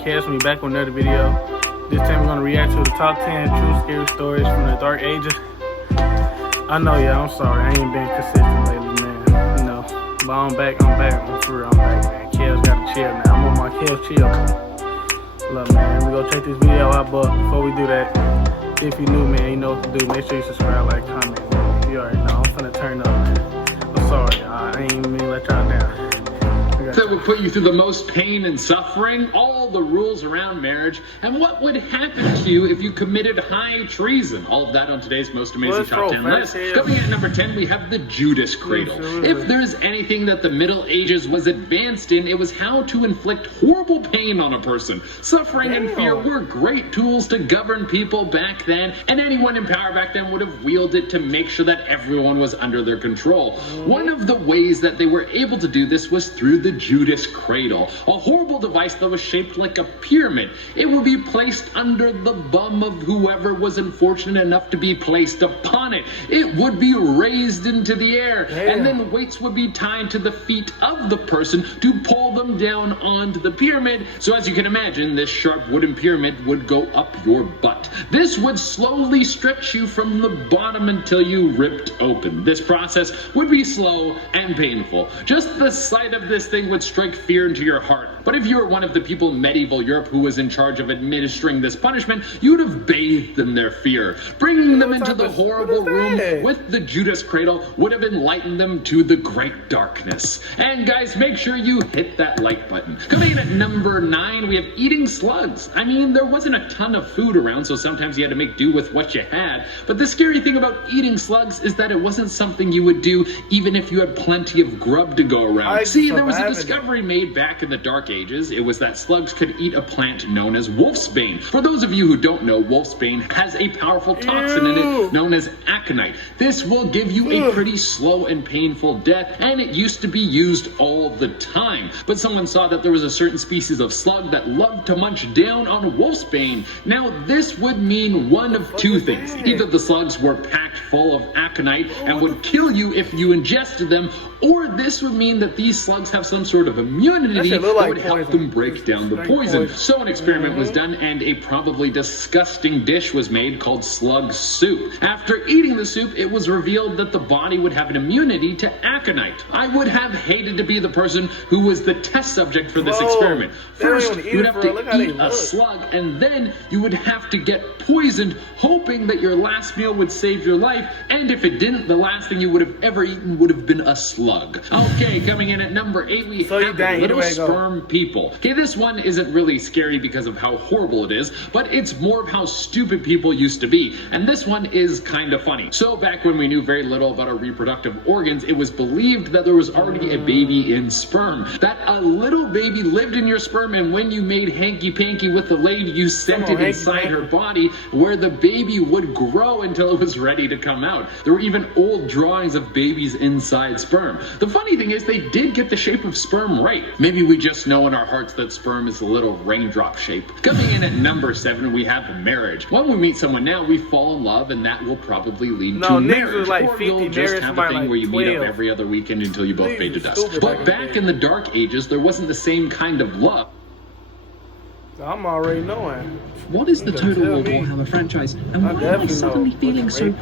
Kellz, me back with another video. This time we're gonna react to the top 10 true scary stories from the dark ages. I know, yeah, I'm sorry, I ain't been consistent lately, man. You know, but I'm back, I'm for real, I'm back, man. Kellz gotta chill now. I'm on my Kellz chill. Look, man, we gonna check this video out, but before we do that, if you new, man, you know what to do. Make sure you subscribe, like, comment, man. You already know, I'm finna turn up, man. I'm sorry, y'all. I ain't even mean to let y'all down. That would put you through the most pain and suffering, all the rules around marriage, and what would happen to you if you committed high treason. All of that on today's most amazing top 10 list. Coming in at number 10, we have the Judas Cradle. If there's anything that the Middle Ages was advanced in, it was how to inflict horrible pain on a person. Suffering and fear were great tools to govern people back then, and anyone in power back then would have wielded it to make sure that everyone was under their control. One of the ways that they were able to do this was through the Judas Cradle, a horrible device that was shaped like a pyramid. It would be placed under the bum of whoever was unfortunate enough to be placed upon it. It would be raised into the air, and then weights would be tied to the feet of the person to pull them down onto the pyramid. So as you can imagine, this sharp wooden pyramid would go up your butt. This would slowly stretch you from the bottom until you ripped open. This process would be slow and painful. Just the sight of this thing would strike fear into your heart. But if you were one of the people in medieval Europe who was in charge of administering this punishment, you'd have bathed in their fear. Bringing them into the horrible room with the Judas Cradle would have enlightened them to the great darkness. And guys, make sure you hit that like button. Coming in at number 9, we have eating slugs. I mean, there wasn't a ton of food around, so sometimes you had to make do with what you had. But the scary thing about eating slugs is that it wasn't something you would do even if you had plenty of grub to go around. See, there was a discovery made back in the Dark Ages. It was that slugs could eat a plant known as wolfsbane. For those of you who don't know, wolfsbane has a powerful toxin in it known as aconite. This will give you a pretty slow and painful death, and it used to be used all the time. But someone saw that there was a certain species of slug that loved to munch down on wolfsbane. Now, this would mean one of two things. Either the slugs were packed full of aconite and would kill you if you ingested them, or this would mean that these slugs have some sort of immunity that would help them break down the poison. So an experiment was done, and a probably disgusting dish was made called slug soup. After eating the soup, it was revealed that the body would have an immunity to aconite. I would have hated to be the person who was the test subject for this experiment. First, you would have to eat a slug, and then you would have to get poisoned, hoping that your last meal would save your life, and if it didn't, the last thing you would have ever eaten would have been a slug. Okay, coming in at number 8, we have little sperm people. Okay, this one isn't really scary because of how horrible it is, but it's more of how stupid people used to be. And this one is kind of funny. So back when we knew very little about our reproductive organs, it was believed that there was already a baby in sperm. That a little baby lived in your sperm, and when you made hanky-panky with the lady, you sent it inside her body where the baby would grow until it was ready to come out. There were even old drawings of babies inside sperm. The funny thing is, they did get the shape of sperm right. Maybe we just know in our hearts that sperm is a little raindrop shape. Coming in at number 7, we have marriage. When we meet someone now, we fall in love, and that will probably lead to marriage. Or you'll just have a thing where you meet up every other weekend until you both fade to dust. But back in the Dark Ages, there wasn't the same kind of love. I'm already knowing. What is the Total War Warhammer franchise, and why am I suddenly feeling so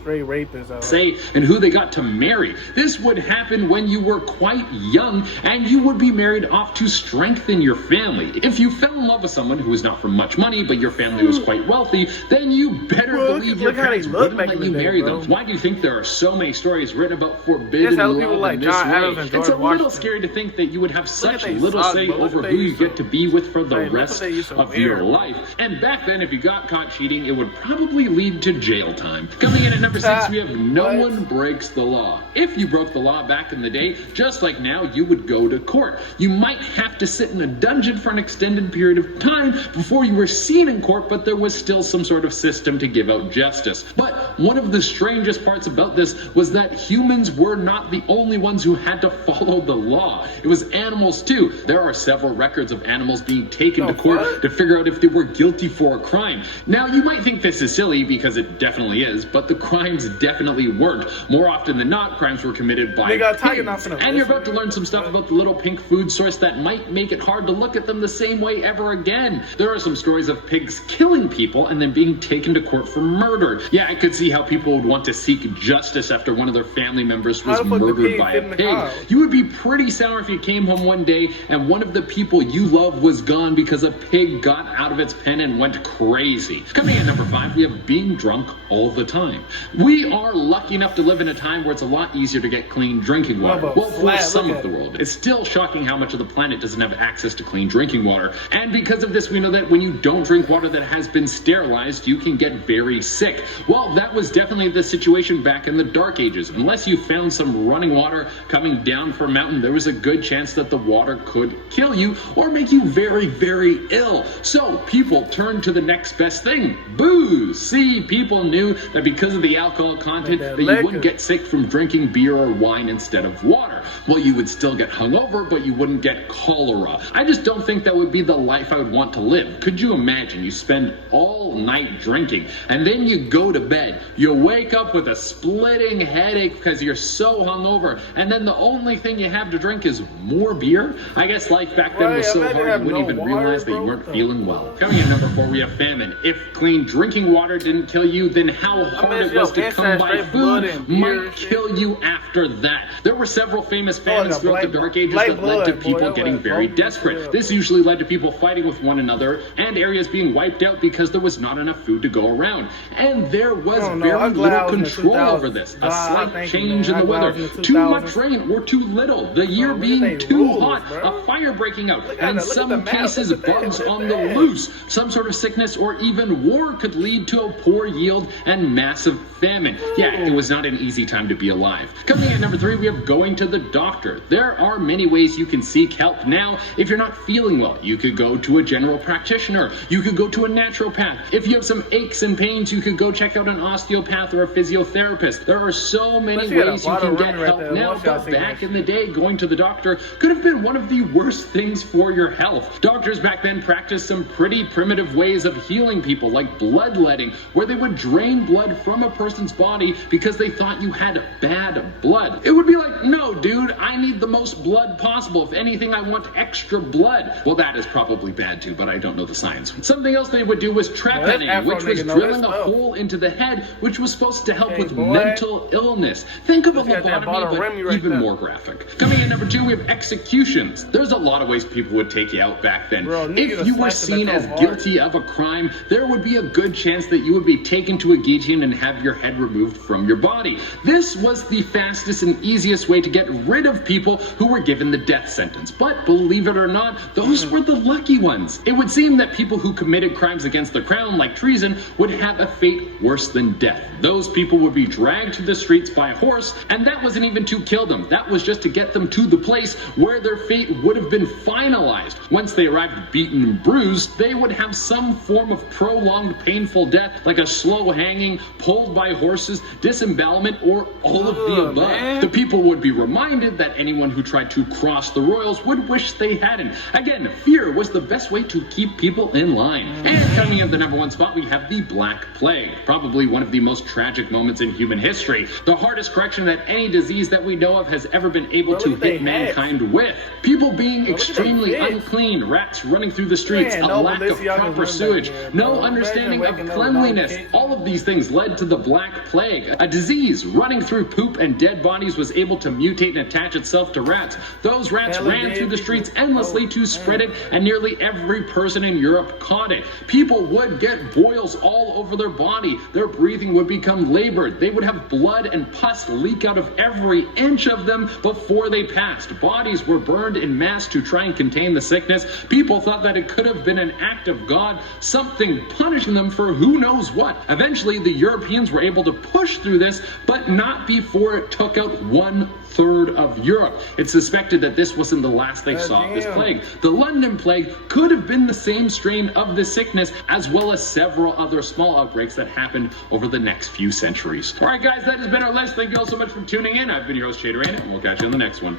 straight rapists say and who they got to marry? This would happen when you were quite young, and you would be married off to strengthen your family. If you fell in love with someone who was not from much money, but your family was quite wealthy, then you better believe your parents wouldn't let you marry them. Why do you think there are so many stories written about forbidden love in this way? It's a little scary to think that you would have such little say over who you get to be with for the rest of your life. And back then, if you got caught cheating, it would probably lead to jail time. Coming in at number 6, we have no one breaks the law. If you broke the law back in the day, just like now, you would go to court. You might have to sit in a dungeon for an extended period of time before you were seen in court, but there was still some sort of system to give out justice. But one of the strangest parts about this was that humans were not the only ones who had to follow the law. It was animals too. There are several records of animals being taken to court to figure out if they were guilty for a crime. Now, you might think this is silly, because it definitely is, but the crime crimes definitely weren't. More often than not, crimes were committed by pigs. And you're about to learn some stuff about the little pink food source that might make it hard to look at them the same way ever again. There are some stories of pigs killing people and then being taken to court for murder. Yeah, I could see how people would want to seek justice after one of their family members was murdered by a pig. You would be pretty sour if you came home one day and one of the people you love was gone because a pig got out of its pen and went crazy. Coming in number 5, we have being drunk all the time. We are lucky enough to live in a time where it's a lot easier to get clean drinking water. Well, for some of the world. It's still shocking how much of the planet doesn't have access to clean drinking water. And because of this, we know that when you don't drink water that has been sterilized, you can get very sick. Well, that was definitely the situation back in the Dark Ages. Unless you found some running water coming down from a mountain, there was a good chance that the water could kill you or make you very, very ill. So people turned to the next best thing, booze. See, people knew that because of the alcohol content that you wouldn't get sick from drinking beer or wine instead of water. Well, you would still get hungover, but you wouldn't get cholera. I just don't think that would be the life I would want to live. Could you imagine you spend all night drinking and then you go to bed, you wake up with a splitting headache because you're so hungover, and then the only thing you have to drink is more beer? I guess life back then was so hard you wouldn't even realize that you weren't feeling well. Coming in number 4, we have famine. If clean drinking water didn't kill you, then how hard it was to come by food might kill you after that. There were several famous famines throughout the Dark Ages that led to people getting very desperate. This usually led to people fighting with one another and areas being wiped out because there was not enough food to go around. And there was very little control over this. A slight change in the weather, too much rain or too little, the year being too hot, a fire breaking out, and in some cases bugs on the loose. Some sort of sickness or even war could lead to a poor yield and massive famine. Yeah, it was not an easy time to be alive. Coming in at number 3, we have going to the doctor. There are many ways you can seek help now. If you're not feeling well, you could go to a general practitioner. You could go to a naturopath. If you have some aches and pains, you could go check out an osteopath or a physiotherapist. There are so many ways you can get help now, but back in the day, going to the doctor could have been one of the worst things for your health. Doctors back then practiced some pretty primitive ways of healing people, like bloodletting, where they would drain blood from a person's body because they thought you had bad blood. It would be like, no, dude, I need the most blood possible. If anything, I want extra blood. Well, that is probably bad too, but I don't know the science. Something else they would do was trepanning, which was drilling a hole into the head, which was supposed to help with mental illness. Think of a lobotomy, but even more graphic. Coming in number 2, we have executions. There's a lot of ways people would take you out back then. If you were seen as guilty of a crime, there would be a good chance that you would be taken to a guillotine and have your head removed from your body. This was the fastest and easiest way to get rid of people who were given the death sentence. But believe it or not, those were the lucky ones. It would seem that people who committed crimes against the crown, like treason, would have a fate worse than death. Those people would be dragged to the streets by horse, and that wasn't even to kill them. That was just to get them to the place where their fate would have been finalized. Once they arrived beaten and bruised, they would have some form of prolonged painful death, like a slow hanging, pulled by horses, disembowelment, or all of the above. The people would be reminded that anyone who tried to cross the royals would wish they hadn't. Again, fear was the best way to keep people in line. And coming in at the number 1 spot, we have the Black Plague. Probably one of the most tragic moments in human history. The hardest correction that any disease that we know of has ever been able to hit mankind with. People being extremely unclean, rats running through the streets, a lack of proper sewage, no understanding of cleanliness. All of these things led to the Black Plague. A disease running through poop and dead bodies was able to mutate and attach itself to rats. Those rats ran through the streets endlessly to spread it, and nearly every person in Europe caught it. People would get boils all over their body. Their breathing would become labored. They would have blood and pus leak out of every inch of them before they passed. Bodies were burned in mass to try and contain the sickness. People thought that it could have been an act of God, something punishing them for who knows what. Eventually, the Europeans were able to push through this, but not before it took out 1/3 of Europe. It's suspected that this wasn't the last they saw of this plague. The London plague could have been the same strain of the sickness, as well as several other small outbreaks that happened over the next few centuries. All right, guys, that has been our list. Thank you all so much for tuning in. I've been your host, Shader, and we'll catch you on the next one.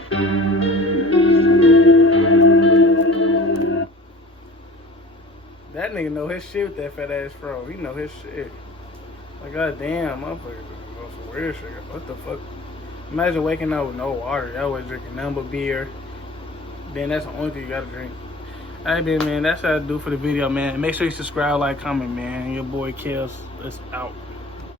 That nigga know his shit with that fat ass fro. He know his shit. Like, goddamn, motherfucker. on some weird shit. What the fuck? Imagine waking up with no water. You always drinking nothing but beer. Then that's the only thing you gotta drink. Alright, man, that's how I do for the video, man. Make sure you subscribe, like, comment, man. Your boy Kellz is out.